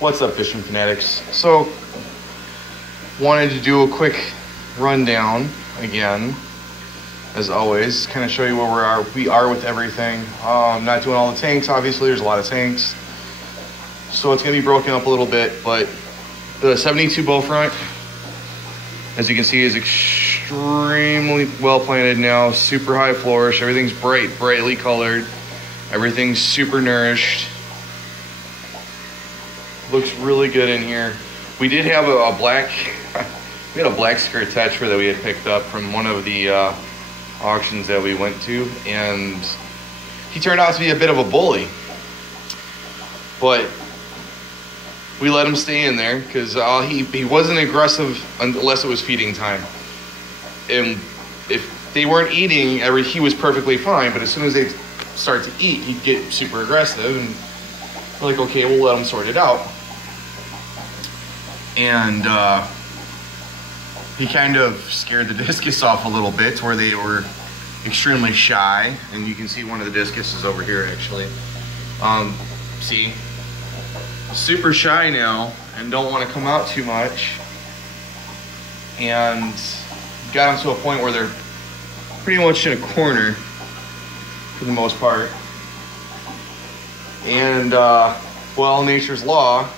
What's up, fishing fanatics? So, wanted to do a quick rundown again, as always, kind of show you where we are with everything. Not doing all the tanks, obviously, there's a lot of tanks. So it's gonna be broken up a little bit, but the 72 bow front, as you can see, is extremely well planted now, super high flourish, everything's brightly colored, everything's super nourished. Looks really good in here. We did have a black, we had a black skirt tetra that we had picked up from one of the auctions that we went to, and he turned out to be a bit of a bully. But we let him stay in there because he wasn't aggressive unless it was feeding time. And if they weren't eating, he was perfectly fine. But as soon as they start to eat, he'd get super aggressive, and we're like, okay, we'll let him sort it out. And he kind of scared the discus off a little bit to where they were extremely shy. And you can see one of the discuses over here, actually. See? Super shy now and don't want to come out too much. And got them to a point where they're pretty much in a corner for the most part. And, well, nature's law,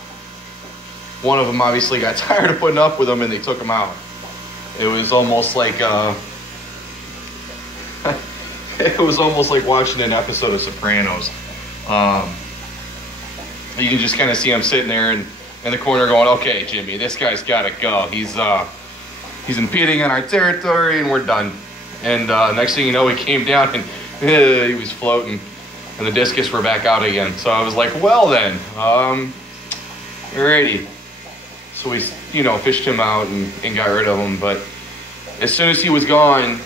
one of them obviously got tired of putting up with them and they took him out. It was almost like it was almost like watching an episode of Sopranos. You can just kind of see him sitting there in the corner going, okay, Jimmy, this guy's got to go. He's impeding on our territory and we're done. And next thing you know, he came down and he was floating and the discus were back out again. So I was like, well then, alrighty. So we, fished him out and got rid of him. But as soon as he was gone,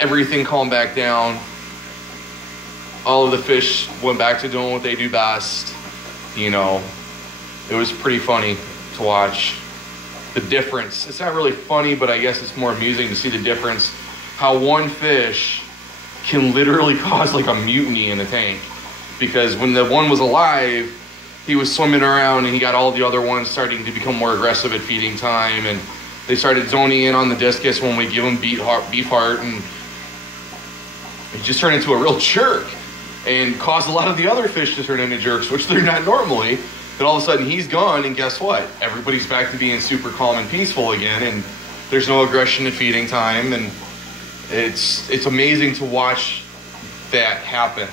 everything calmed back down. All of the fish went back to doing what they do best. It was pretty funny to watch the difference. It's not really funny, but I guess it's more amusing to see the difference. How one fish can literally cause like a mutiny in a tank. Because when the one was alive, he was swimming around and he got all the other ones starting to become more aggressive at feeding time. And they started zoning in on the discus when we give him beef heart. And he just turned into a real jerk. And caused a lot of the other fish to turn into jerks, which they're not normally. Then all of a sudden he's gone, and guess what? Everybody's back to being super calm and peaceful again, and there's no aggression at feeding time, and it's amazing to watch that happen.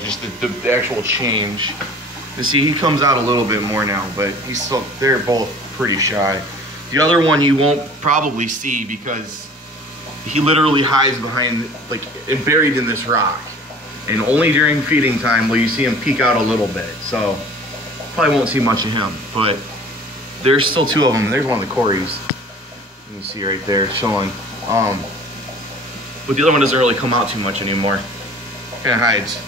Just the actual change. You see, he comes out a little bit more now, but they're both pretty shy. The other one you won't probably see because he literally hides behind, and buried in this rock. And only during feeding time will you see him peek out a little bit. So probably won't see much of him, but there's still two of them. There's one of the Corys. You can see right there chilling. But the other one doesn't really come out too much anymore. Kind of hides.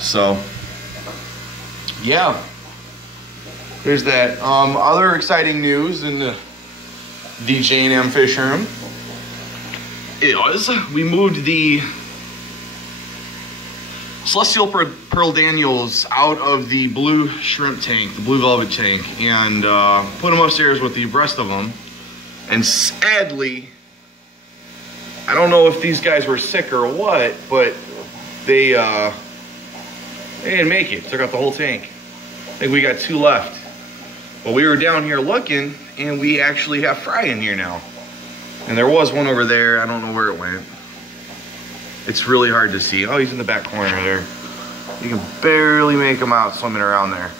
So yeah, there's that. Other exciting news in the J&M fish room is we moved the Celestial Pearl Daniels out of the blue shrimp tank, the blue velvet tank, and put them upstairs with the rest of them. And sadly, I don't know if these guys were sick or what, but they didn't make it. Took out the whole tank. I think we got 2 left. But we were down here looking, and we actually have fry in here now. And there was one over there. I don't know where it went. It's really hard to see. Oh, he's in the back corner there. You can barely make him out swimming around there.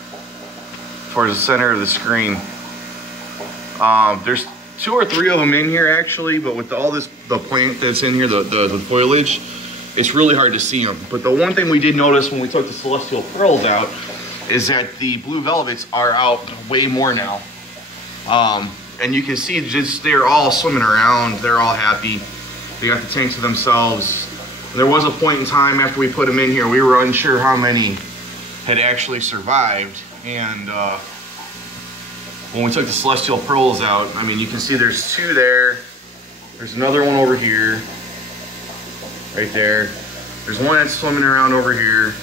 Towards the center of the screen. There's 2 or 3 of them in here actually, but with all the plant that's in here, the foliage, it's really hard to see them. But the one thing we did notice when we took the Celestial Pearls out is that the blue velvets are out way more now. And you can see they're all swimming around. They're all happy. They got the tank to themselves. There was a point in time after we put them in here, we were unsure how many had actually survived. And when we took the Celestial Pearls out, I mean, you can see there's 2 there. There's another one over here. right there. There's one that's swimming around over here.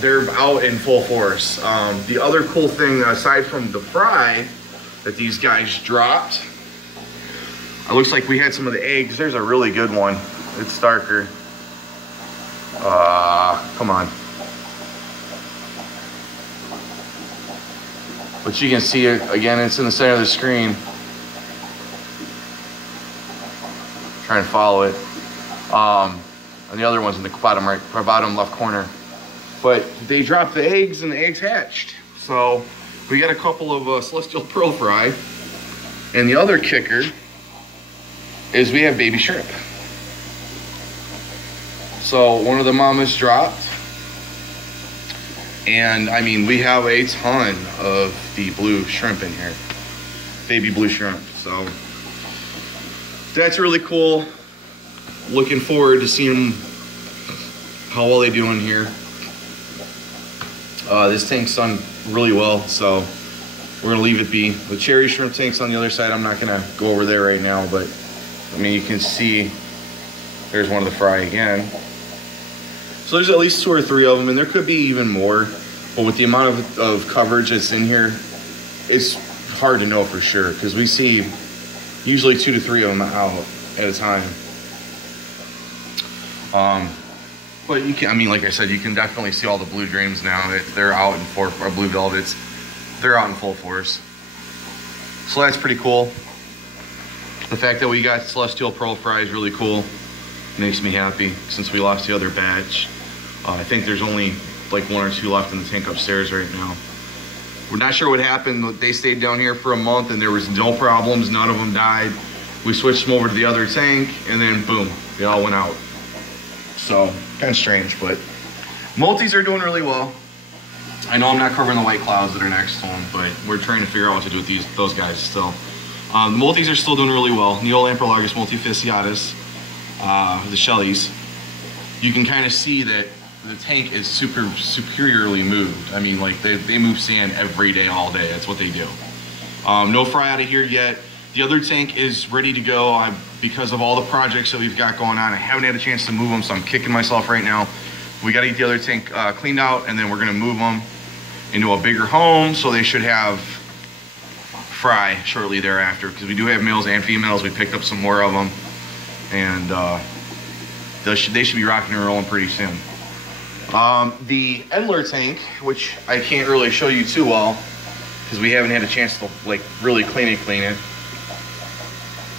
They're out in full force. The other cool thing, aside from the fry that these guys dropped, it looks like we had some of the eggs. There's a really good one. It's darker. Come on. But you can see it again, it's in the center of the screen. Trying to follow it. And the other one's in the bottom right, or bottom left corner. But they dropped the eggs and the eggs hatched. So we got a couple of Celestial Pearl fry. And the other kicker is we have baby shrimp. So one of the mamas dropped. And I mean, we have a ton of the blue shrimp in here. Baby blue shrimp. So that's really cool. Looking forward to seeing how well they do in here. This tank's done really well, so we're gonna leave it be. The cherry shrimp tank's on the other side. I'm not gonna go over there right now, but I mean, you can see there's one of the fry again. So there's at least 2 or 3 of them, and there could be even more. But with the amount of coverage that's in here, it's hard to know for sure, because we see usually 2 to 3 of them out at a time. But you can, I mean, like I said, you can definitely see all the blue dreams now. They're out in full, or blue velvets. They're out in full force. So that's pretty cool. The fact that we got Celestial Pearl fry is really cool. Makes me happy since we lost the other batch. I think there's only like 1 or 2 left in the tank upstairs right now. We're not sure what happened. They stayed down here for a month and there was no problems. None of them died. We switched them over to the other tank and then boom, they all went out. So kind of strange, but multis are doing really well. I know I'm not covering the white clouds that are next to them, but we're trying to figure out what to do with those guys still. The multis are still doing really well. Neolamprologus multifasciatus, the Shelleys. You can kind of see that the tank is superiorly moved. I mean, like they move sand every day, all day. That's what they do. No fry out of here yet. The other tank is ready to go. Because of all the projects that we've got going on, I haven't had a chance to move them, so I'm kicking myself right now. We got to get the other tank cleaned out, and then we're going to move them into a bigger home, so they should have fry shortly thereafter, because we do have males and females. We picked up some more of them, and they should be rocking and rolling pretty soon. The Endler tank, which I can't really show you too well, because we haven't had a chance to like really clean it.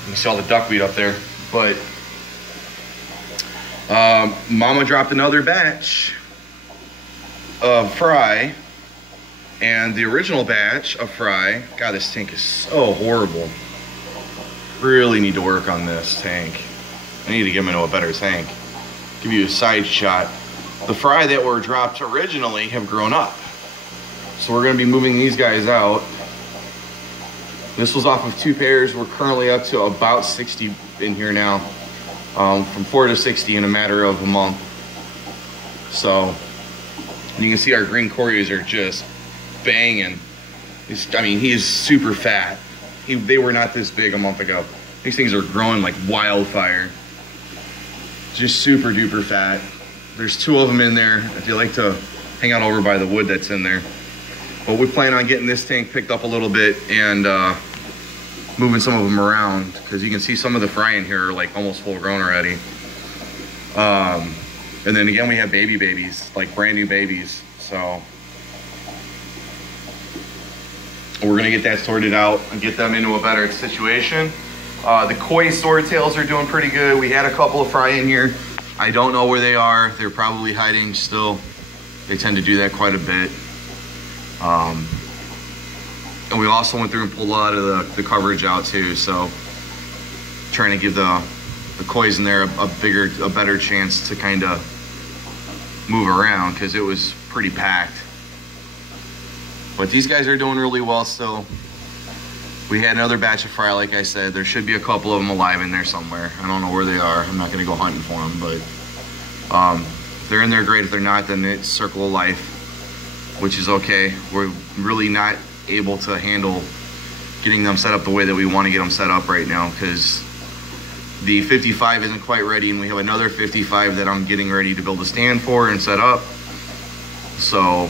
You can see all the duckweed up there, but Mama dropped another batch of fry, and the original batch of fry. God, this tank is so horrible. Really need to work on this tank. I need to get them into a better tank. Give you a side shot. The fry that were dropped originally have grown up, so we're going to be moving these guys out. This was off of 2 pairs. We're currently up to about 60 in here now, from 4 to 60 in a matter of a month. So you can see our green Coreys are just banging. I mean, he is super fat. They were not this big a month ago. These things are growing like wildfire. Just super duper fat. There's 2 of them in there if you like to hang out over by the wood that's in there. But we plan on getting this tank picked up a little bit and moving some of them around, because you can see some of the fry in here are like almost full grown already. And then again, we have babies, like brand new babies. So we're gonna get that sorted out and get them into a better situation. The koi swordtails are doing pretty good. We had a couple of fry in here. I don't know where they are. They're probably hiding still. They tend to do that quite a bit. And we also went through and pulled a lot of the coverage out too. So trying to give the kois in there a better chance to kind of move around, because it was pretty packed. But these guys are doing really well still. We had another batch of fry, like I said. There should be a couple of them alive in there somewhere. I don't know where they are. I'm not gonna go hunting for them, but if they're in there, great. If they're not, then it's circle of life, which is okay. We're really not able to handle getting them set up the way that we want to get them set up right now, because The 55 isn't quite ready, and we have another 55 that I'm getting ready to build a stand for and set up. So,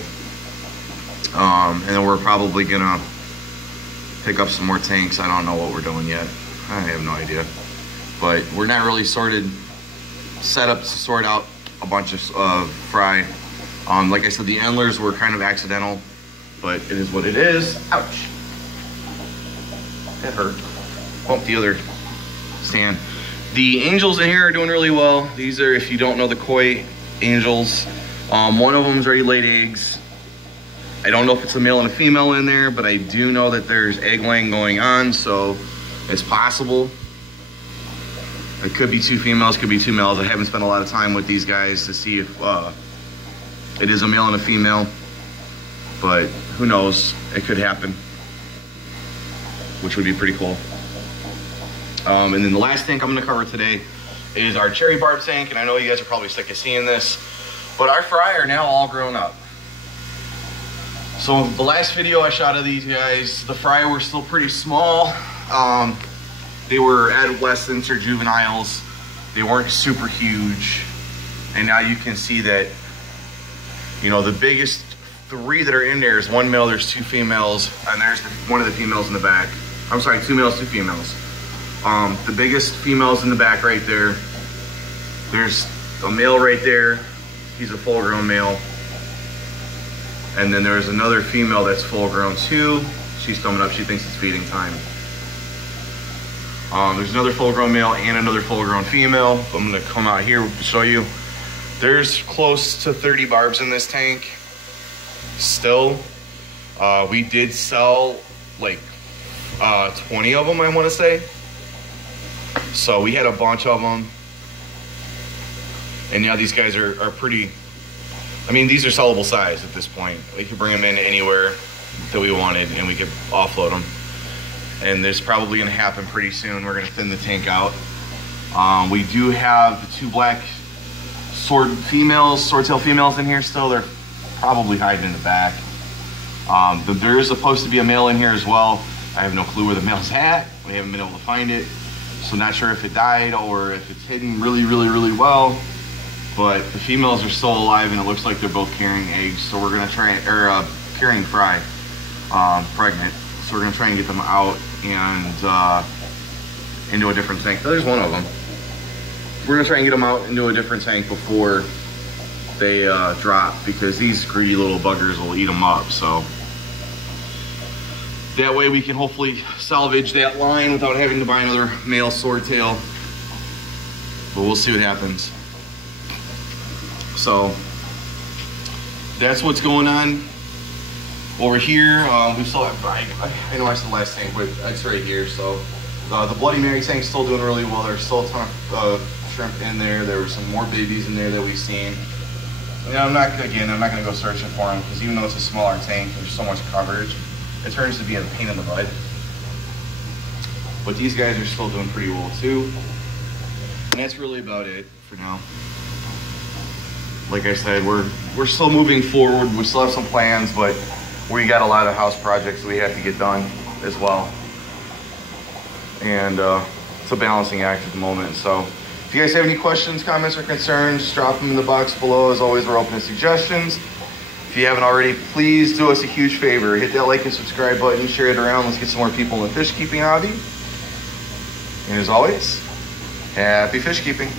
and then we're probably gonna pick up some more tanks. I don't know what we're doing yet. I have no idea. But we're not really set up to sort out a bunch of fry. Like I said, the endlers were kind of accidental, but it is what it is. Ouch. That hurt. Bump the other stand. The angels in here are doing really well. These are, if you don't know, the koi angels. One of them's ready to lay eggs. I don't know if it's a male and a female in there, but I do know that there's egg laying going on, so it's possible. It could be 2 females, could be 2 males. I haven't spent a lot of time with these guys to see if it is a male and a female, but who knows? It could happen, which would be pretty cool. And then the last tank I'm gonna cover today is our cherry barb tank, and I know you guys are probably sick of seeing this, but our fry are now all grown up. So the last video I shot of these guys, the fry were still pretty small. They were adolescents or juveniles. They weren't super huge. And now you can see that, you know, the biggest 3 that are in there is 1 male, there's 2 females, and there's one of the females in the back. I'm sorry, 2 males, 2 females. The biggest female's in the back right there. There's a male right there. He's a full-grown male. And then there's another female that's full-grown too. She's coming up, she thinks it's feeding time. There's another full-grown male and another full-grown female. I'm gonna come out here to show you. There's close to 30 barbs in this tank still. We did sell like 20 of them, I wanna say. So we had a bunch of them. And now these guys are pretty, I mean, these are sellable size at this point. We could bring them in anywhere that we wanted and we could offload them. And this is probably gonna happen pretty soon. We're gonna thin the tank out. We do have the 2 black swordtail females in here still. They're probably hiding in the back. There is supposed to be a male in here as well. I have no clue where the male's at. We haven't been able to find it. So not sure if it died or if it's hidden really, really, really well. But the females are still alive and it looks like they're both carrying eggs. So we're gonna try, or carrying fry, pregnant. So we're gonna try and get them out and into a different tank. There's one of them. We're gonna try and get them out into a different tank before they drop, because these greedy little buggers will eat them up. So that way we can hopefully salvage that line without having to buy another male swordtail. But we'll see what happens. So that's what's going on over here. We still have, I know I said the last tank, but it's right here. So the Bloody Mary tank's still doing really well. There's still a ton of shrimp in there. There were some more babies in there that we've seen. And I'm not gonna go searching for them, because even though it's a smaller tank, there's so much coverage, it turns to be a pain in the butt. But these guys are still doing pretty well too. And that's really about it for now. Like I said, we're still moving forward. We still have some plans, but we got a lot of house projects we have to get done as well. And it's a balancing act at the moment. So if you guys have any questions, comments, or concerns, just drop them in the box below. As always, we're open to suggestions. If you haven't already, please do us a huge favor. Hit that like and subscribe button, share it around. Let's get some more people in the fish keeping hobby. And as always, happy fish keeping.